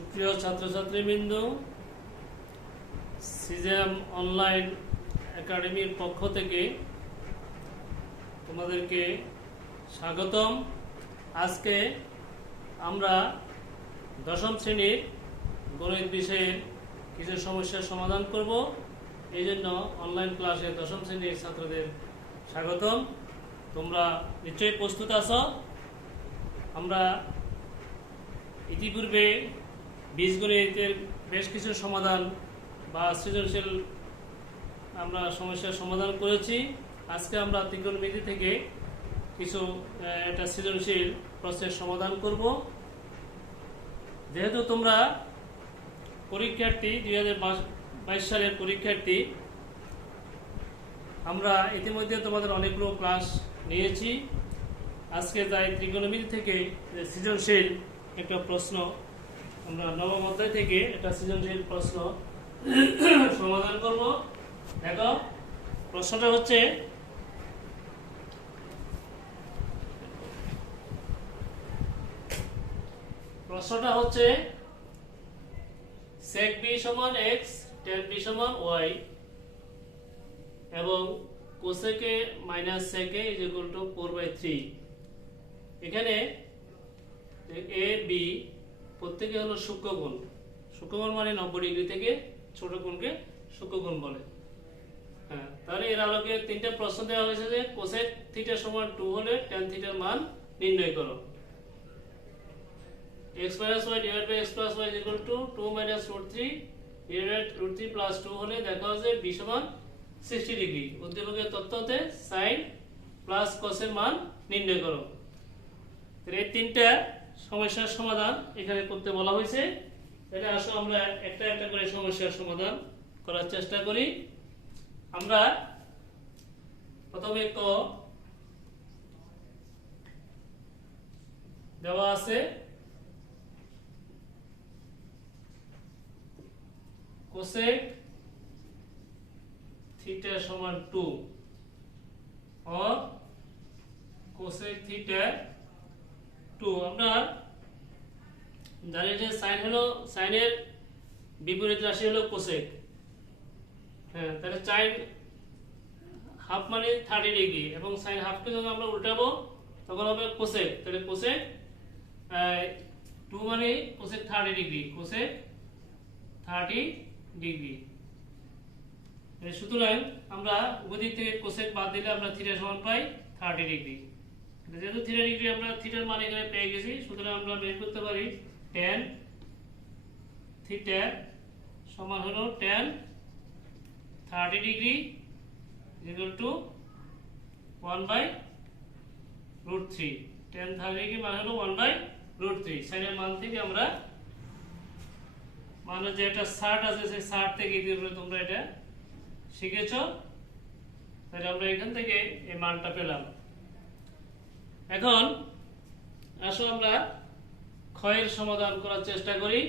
সুপ্রিয় ছাত্রছাত্রীবৃন্দ, CJM online একাডেমির পক্ষ থেকে তোমাদেরকে স্বাগতম। আজকে আমরা দশম শ্রেণীর গণিত বিষয়ের কিছু সমস্যার সমাধান করব। এই জন্য অনলাইন ক্লাসে দশম শ্রেণীর ছাত্রদের স্বাগতম। তোমরা নিশ্চয়ই প্রস্তুত আছো। আমরা ইতিপূর্বে বীজগণিতের বেশ কিছু সমাধান বা সৃজনশীল আমরা সমস্যার সমাধান করেছি। আজকে আমরা ত্রিকোণমিতি থেকে কিছু একটা সৃজনশীল প্রশ্নের সমাধান করব। যেহেতু তোমরা পরীক্ষার্থী, 2022 সালের পরীক্ষার্থী, আমরা ইতিমধ্যে তোমাদের অনেকগুলো ক্লাস নিয়েছি। আজকে তাই ত্রিকোণমিতি থেকে সৃজনশীল একটা প্রশ্ন, আমরা নবম অধ্যায় থেকে একটা সৃজনশীল প্রশ্ন সমাধান করব। দেখো, প্রশ্নটা হচ্ছে sec b সমান x, tan b সমান y এবং cosec a minus sec a is equal to 4/3। এখানে a b প্রত্যেকে হলো সূক্ষ্মকোণ। সূক্ষ্মকোণ মানে 90 ডিগ্রি থেকে ছোট কোণকে সূক্ষ্মকোণ বলে। হ্যাঁ, তাহলে এর আলোকে তিনটা প্রশ্ন দেওয়া হয়েছে যে cosec থিটা সমান 2 হলে tan থিটার মান নির্ণয় করো। x minus y divided by x plus y is equal to 2 minus root 3 divided root 3 plus 2 হলে দেখা যাচ্ছে b সমান 60 ডিগ্রি। উদ্দীপকের তথ্যতে sin প্লাস cos এর মান নির্ণয় করো। তাহলে এই তিনটা সমস্যার সমাধান এখানে করতে বলা হয়েছে। তাহলে আসো আমরা একটা একটা করে সমস্যার সমাধান করার চেষ্টা করি। আমরা প্রথমে দেওয়া আছে cosec theta সমান 2 और cosec theta 2। আমরা জানি যে sin এর বিপরীত রাশি হলো cosec। হ্যাঁ, তাহলে sin হাফ মানে 30 ডিগ্রি এবং sin হাফকে যখন আমরা উল্টাবো তখন হবে cosec। তাহলে cosec 2 মানে cosec 30 ডিগ্রি, cosec 30 ডিগ্রি। সুতরাং আমরা উভয় দিক থেকে cosec বাদ দিলে আমরা থিটা সমান পাই 30 ডিগ্রি। যেহেতু 30 ডিগ্রি আমরা থিটার মান এখানে পেয়ে গেছি, সুতরাং আমরা বের করতে পারি tan থিটা সমান হলো tan 30 degree equal to 1/√3। tan 30 degree মান হলো 1/√3। sin এর মান থেকে আমরা মানে যে একটা 60 আছে সেই 60 থেকে ইতিপূর্বে তোমরা এটা শিখেছো, তাহলে আমরা এখান থেকে এই মানটা পেলাম। এখন আসো আমরা ক্ষয়ের সমাধান করার চেষ্টা করি।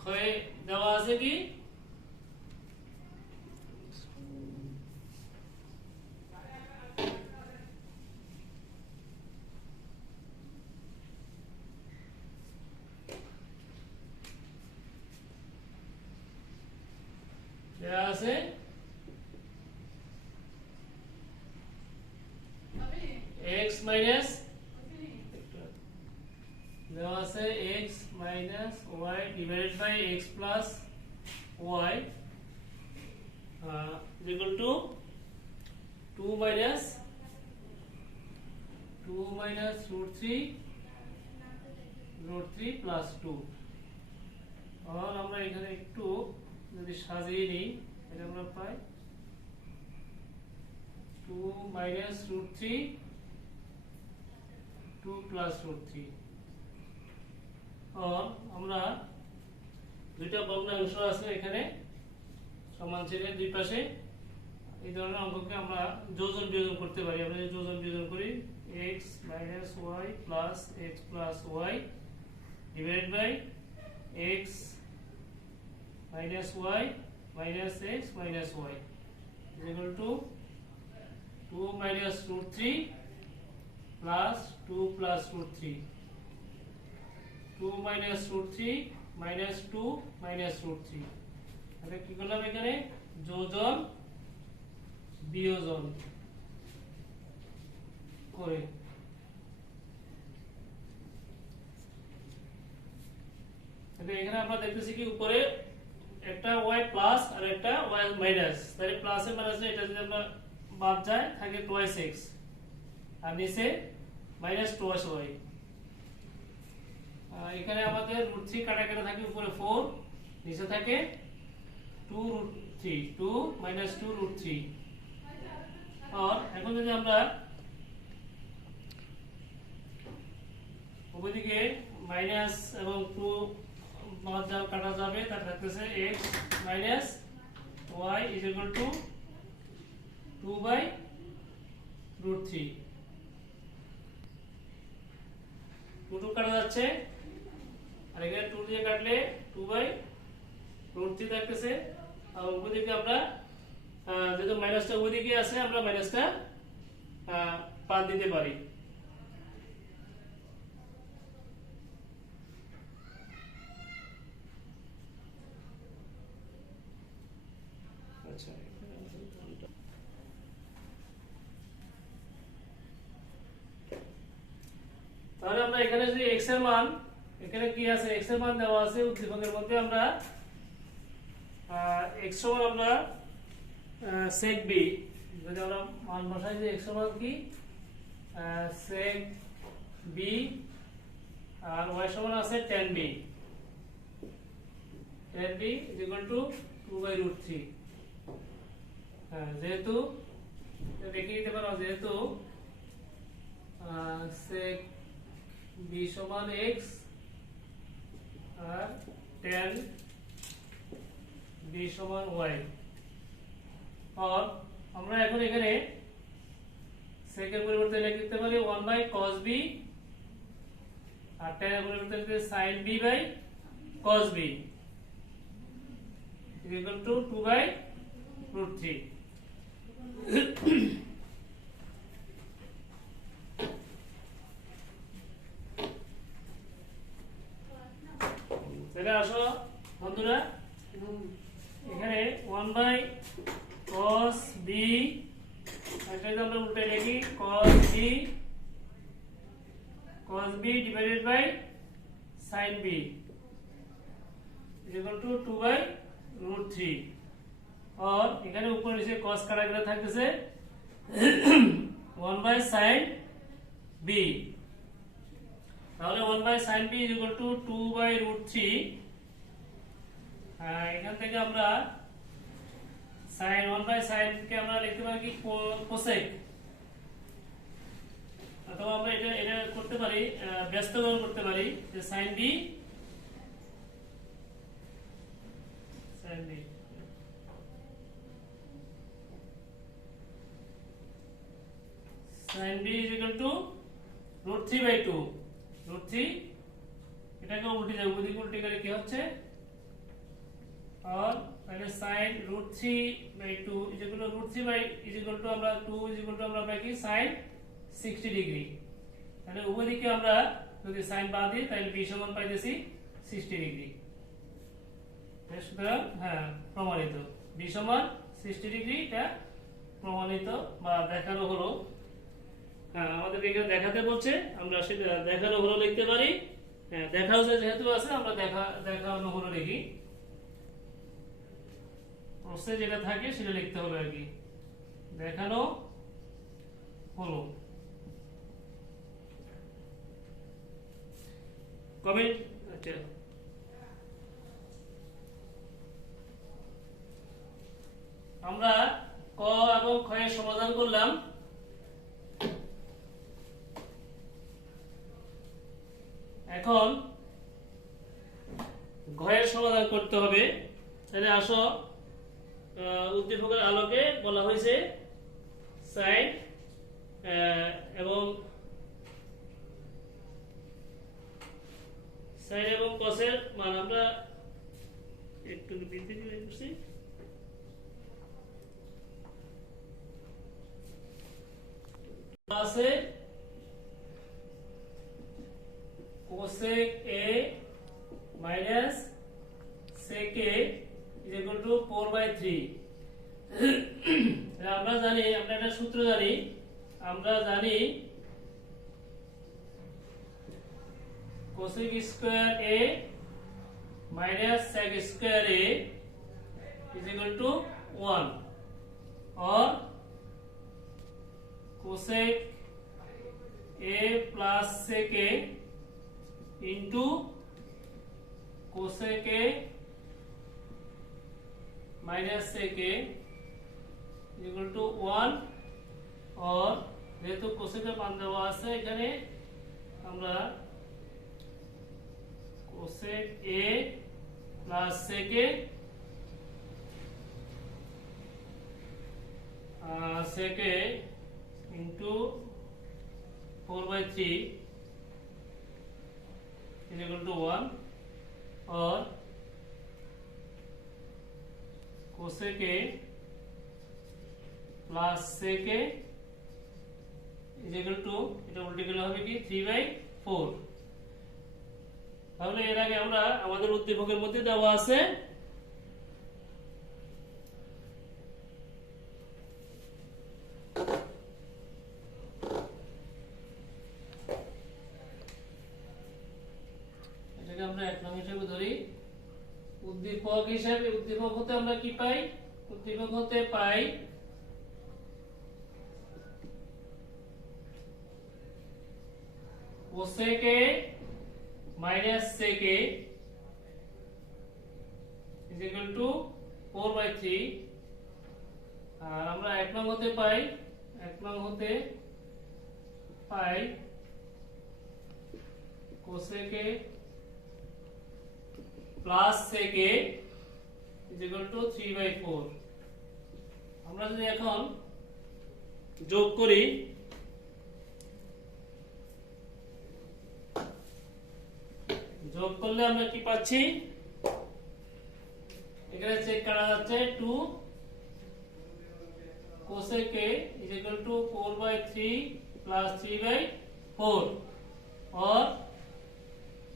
ক্ষয়ে দেওয়া আছে কি দেওয়া আছে x মাইনাস দেওয়া আছে x minus y divided by x plus y equal to 2 minus √3 plus 2। আর আমরা এখানে একটু যদি সাজিয়ে নিই এটা আমরা পাই 2 minus √3 2 plus √3। আর আমরা দুইটা ভগ্নাংশ আছে এখানে সমান চিহ্নের দুই পাশে, এই ধরনের অঙ্ককে আমরা যোজন বিয়োজন করতে পারি। আমরা যদি যোজন বিয়োজন করি x minus y plus x plus y divided by x minus y minus x minus y is equal to 2 minus root 3 plus 2 plus root 3. 2 minus root 3 minus 2 minus root 3. তাহলে কি করলাম এখানে যোজন বিয়োজন করে এখানে আমরা দেখতেছি কি উপরে একটা y প্লাস আর একটা y মাইনাস, তাহলে প্লাস এর মাইনাসে এটা যদি আমরা বাদ যায় থাকে twice x আর নিচে মাইনাস twice y। এখানে আমাদের রুট 3 কাটা কাটা থাকে উপরে 4 নিচে থাকে 2 রুট 3 2 মাইনাস 2 রুট 3। আর এখন যদি আমরা ওইদিকে মাইনাস এবং 2 বাদ দাও কাটা যাবে, তার থাকতেছে x minus y is equal to 2 by root 3। 2 কাটা যাচ্ছে আর এখানে 2 দিয়ে কাটলে 2 by root 3 থাকতেছে। আর ওইদিকে আমরা যেহেতু মাইনাসটা ওইদিকে আছে আমরা মাইনাসটা বাদ দিতে পারি। তাহলে আমরা এখানে যে x এর মান এখানে কি আছে x এর মান দেওয়া আছে উদ্দীপকের মধ্যে আমরা x সমান আমরা sec b যদি আমরা মান বসাই যে x সমান কি sec b আর y সমান আছে tan b। tan b is equal to 2 by root 3। যেহেতু দেখিয়ে দিতে পারো যেহেতু sec b সমান x আর tan b সমান y। আর আমরা এখন এখানে sec এর পরিবর্তে লিখতে পারি 1 by cos b R tan এর পরিবর্তে লিখতে sin b by cos b is equal to 2 by root 3। তাহলে আসো বন্ধুরা এখানে 1 by cos b এটাকে আমরা উল্টে লিখি cos b divided by sin b is equal to 2 by root 3। और এখানে উপর নিচে cos কাটা গেলে থাকতেছে 1 by sin b। তাহলে 1 by sin b is equal to 2 by root 3। এখান থেকে আমরা sin 1 by sin কে আমরা লিখতে পারি কি cosec, অথবা আমরা এটা করতে পারি ব্যস্তকরণ করতে পারি যে sin b sin b is equal to root 3 by 2। root 3 এটাকে উল্টে যাবে ওদিকে উল্টে গেলে কি হচ্ছে আর তাহলে sin root 3 by 2 is equal to root 3 by is equal to আমরা 2 is equal to আমরা পাই কি sin 60 ডিগ্রি। তাহলে ওদিকে আমরা যদি sin বাদ দিই তাহলে b সমান পাইতেছি 60 ডিগ্রি। সুতরাং হ্যাঁ প্রমাণিত b সমান 60 ডিগ্রি এটা প্রমাণিত বা দেখানো হলো। হ্যাঁ আমাদের এখানে দেখাতে বলছে আমরা সেটা দেখানো হলো লিখতে পারি। হ্যাঁ দেখা হচ্ছে যেহেতু আছে আমরা দেখানো হলো লিখি, প্রশ্নে যেটা থাকে সেটা লিখতে হবে আর কি দেখানো হলো। কমেন্ট আচ্ছা আমরা ক এবং খ এর সমাধান করলাম। এখন ঘ এর সমাধান করতে হবে। তাহলে আসো উদ্দীপকের আলোকে বলা হয়েছে সাইন এবং কসের মান আমরা একটু বৃদ্ধি করছি। আছে cosec a minus sec a is equal to 4/3। আমরা জানি, আমরা একটা সূত্র জানি, আমরা জানি cosec square a minus sec square a is equal to 1, or cosec a plus sec a into cosec a minus sec a is equal to 1, और যেহেতু cosec এর মান দেওয়া আছে এখানে আমরা cosec a plus sec a sec a into 4/3 is equal to 1, और cosec a plus sec a is equal to, এটা উল্টে গেলে হবে কি 3/4। তাহলে এর আগে আমরা আমাদের উদ্দীপকের মধ্যে দেওয়া আছে এটাকে আমরা এক নং হিসেবে ধরি। উদ্দীপক হিসেবে, উদ্দীপক হতে আমরা কি পাই? উদ্দীপক হতে পাই cosec a minus sec a is equal to 4/3, আর আমরা এক নং হতে পাই, এক নং হতে পাই cosec a plus sec a is equal to 3/4। আমরা যদি এখন যোগ করি, যোগ করলে আমরা কি পাচ্ছি? এখানে চেক করা যাচ্ছে 2 cosec a is equal to 4/3 plus 3/4, और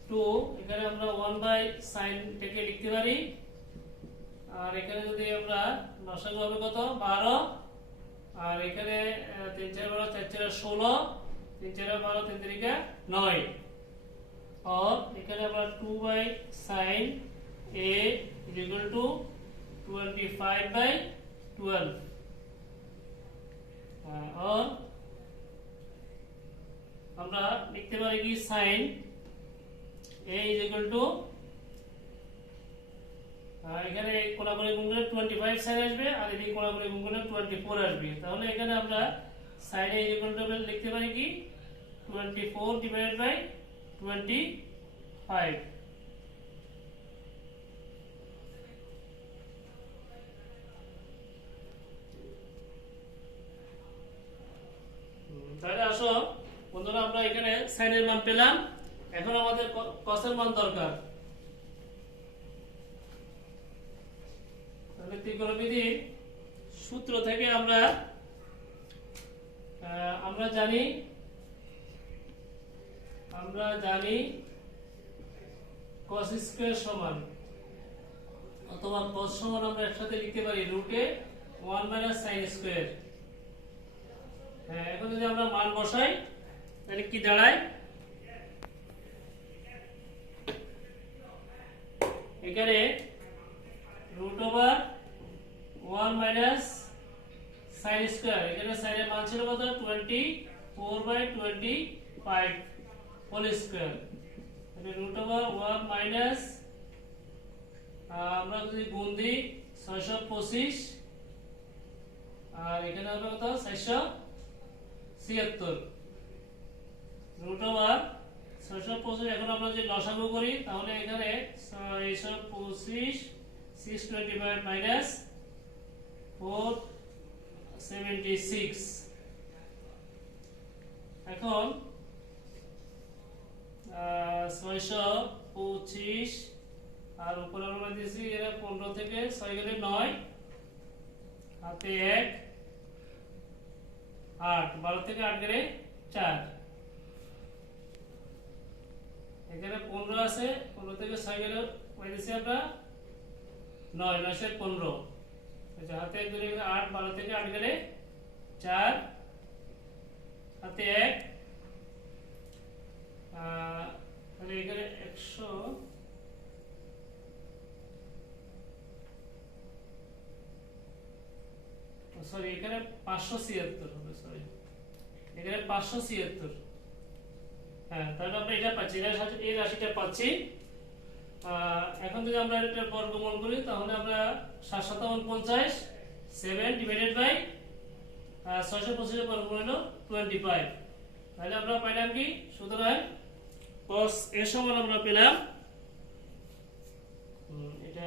2 এখানে আমরা 1/sin থেকে লিখতে পারি, আর এখানে যদি আমরা লসাগু হবে কত 12, আর এখানে 3 4 12 4 4 16 3 4 12 3 3 9, और এখানে আমরা 2/sin a is equal to 25/12, और আমরা লিখতে পারি কি sin a is equal to, এখানে কোণাকুণি গুণ করলে 25 sin আসবে, আর এদিকে কোণাকুণি গুণ করলে 24 আসবে। তাহলে এখানে আমরা sin a is equal to লিখতে পারি কি 24/25। তাহলে আসো বন্ধুরা, আমরা এখানে sin এর মান পেলাম, এখন আমাদের cos এর মান দরকার। তাহলে ত্রিকোণমিতির সূত্র থেকে আমরা জানি cos স্কয়ার সমান, অথবা cos সমান আমরা একসাথে লিখতে পারি √1 - sin স্কয়ার। এখন যদি আমরা মান বসাই তাহলে কি দাঁড়ায়? এখানে √1 - sin স্কয়ার, এখানে sin এর মান ছিল কত 24/25 হোল স্কয়ার। তাহলে √1 আমরা যদি গুণ দিই 625, আর এখানে হবে কত 476। √625 এখন আমরা যদি লসাগু করি তাহলে এখানে 625 625 476। এখন 625 আর উপরে আমরা দিয়েছি এরা 15 থেকে 6 গেলে 9, হাতে 1, 8, 12 থেকে 8 গেলে 4, এখানে 15 আছে, 15 থেকে 6 গেলে পাইতেছি আমরা 9, 9 7 15, আচ্ছা হাতে 1 গেলে 8, 12 থেকে 8 গেলে 4, হাতে 1, তাহলে এখানে 100, সরি এখানে 576 হবে, সরি এখানে 576, হ্যাঁ তাহলে আমরা এটা পাচ্ছি, এই রাশিটা পাচ্ছি। এখন যদি আমরা এটা বর্গমূল করি তাহলে আমরা 7 7 50, 7 ডিভাইডেড বাই 625 এর বর্গমূল হলো 25, তাহলে আমরা পাইলাম কি, সুতরাং cos a সমান আমরা পেলাম এটা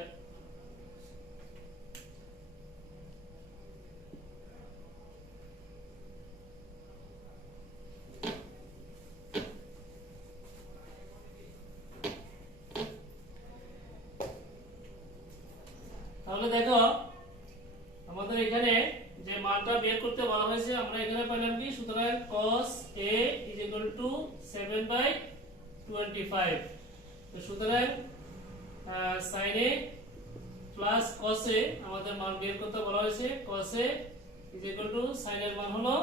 তাহলে দেখো আমাদের এখানে যে মানটা বের করতে বলা হয়েছে আমরা এখানে পেলাম কি, সুতরাং cos a = 7/25, তো সুতরাং sin a plus cos a আমাদের মান বের করতে বলা হয়েছে, cos a = sin এর মান হলো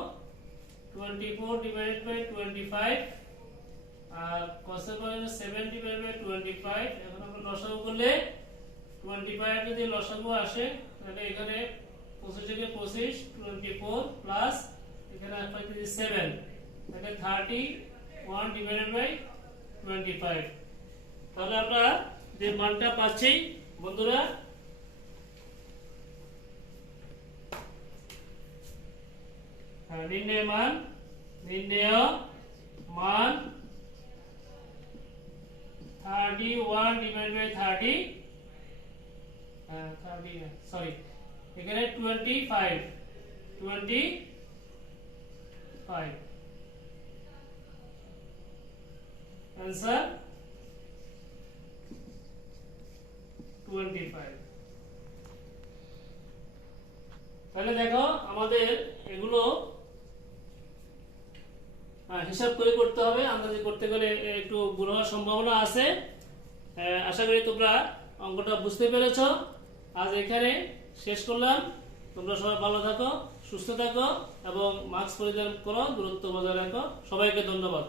24/25, আর cos এর মান হলো 7/25। এখন আমরা লসাগু করলে 25 যদি লসাগু আসে তাহলে এখানে 25 থেকে 25, 24 প্লাস এখানে পাইতেছি 7, তাহলে 31/25। তাহলে আমরা যে মানটা পাচ্ছি বন্ধুরা, নির্ণয় মান 31/30, সরি এখানে 25 आंसर 25। তাহলে দেখো আমাদের এগুলো হিসাব করে করতে হবে, আন্দাজে করতে গেলে একটু ভুল হওয়ার সম্ভাবনা আছে। আশা করি তোমরা অঙ্কটা বুঝতে পেরেছো। আজ এখানে শেষ করলাম। তোমরা সবাই ভালো থাকো, সুস্থ থাকো এবং মাস্ক পরিধান করো, দূরত্ব বজায় রাখো। সবাইকে ধন্যবাদ।